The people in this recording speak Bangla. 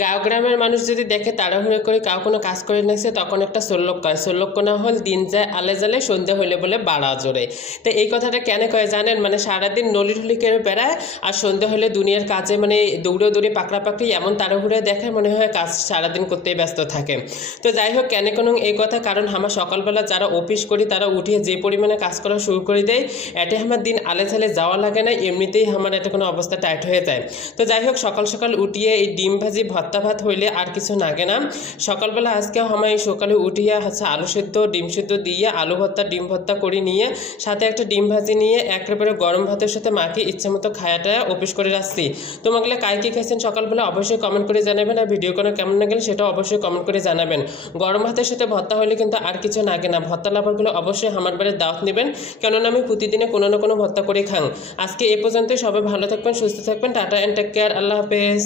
গাঁও গ্রামের মানুষ যদি দেখে তাড়াহুড়ো করে কাউ কোনো কাজ করে নিয়েছে তখন একটা ষোল্লোক কয়, ষোল্লোক না হল দিন যায় আলে জালে সন্ধে হইলে বলে বাড়া জোরে। তো এই কথাটা কেন কয় জানেন, মানে সারাদিন নলি ঢুলি করে বেড়ায় আর সন্ধে হলে দুনিয়ার কাজে মানে দৌড়ে দৌড়ে পাকড়া পাকড়ি এমন তাড়াহুড়ে দেখে মনে হয় কাজ সারাদিন করতেই ব্যস্ত থাকে। তো যাই হোক কেন কোনো এই কথা, কারণ আমার সকালবেলা যারা অফিস করি তারা উঠিয়ে যে পরিমাণে কাজ করা শুরু করে দেয়, এতে আমার দিন আলে ঝালে যাওয়া লাগে না, এমনিতেই আমার এটা কোনো অবস্থা টাইট হয়ে যায়। তো যাই হোক সকাল সকাল উঠিয়ে এই ডিম ভাজি ভর্তা ভাত হইলে আর কিছু লাগে না। সকালবেলা আজকে আমার এই সকালে উঠিয়ে হচ্ছে আলু সেদ্ধ ডিম সেদ্ধ দিয়ে আলু ভর্তা ডিম ভর্তা করে নিয়ে সাথে একটা ডিম ভাজি নিয়ে একেবারে গরম ভাতের সাথে মাকে ইচ্ছে মতো খায়াটা অফিস করে রাখছি। তোমাকে কাই কি খাইছেন সকালবেলা অবশ্যই কমেন্ট করে জানাবেন, আর ভিডিও কোনো কেমন লাগলে সেটা অবশ্যই কমেন্ট করে জানাবেন। গরম ভাতের সাথে ভর্তা হলে কিন্তু আর কিছু লাগে না। ভর্তা লাভারগুলো অবশ্যই আমার বাড়ির দাওয়াত নেবেন, কেননা আমি প্রতিদিনে কোনো না কোনো ভর্তা করে খাং। আজকে এ পর্যন্তই, সবাই ভালো থাকবেন সুস্থ থাকবেন, টাটা অ্যান্ড টেক কেয়ার, আল্লাহ হাফেজ।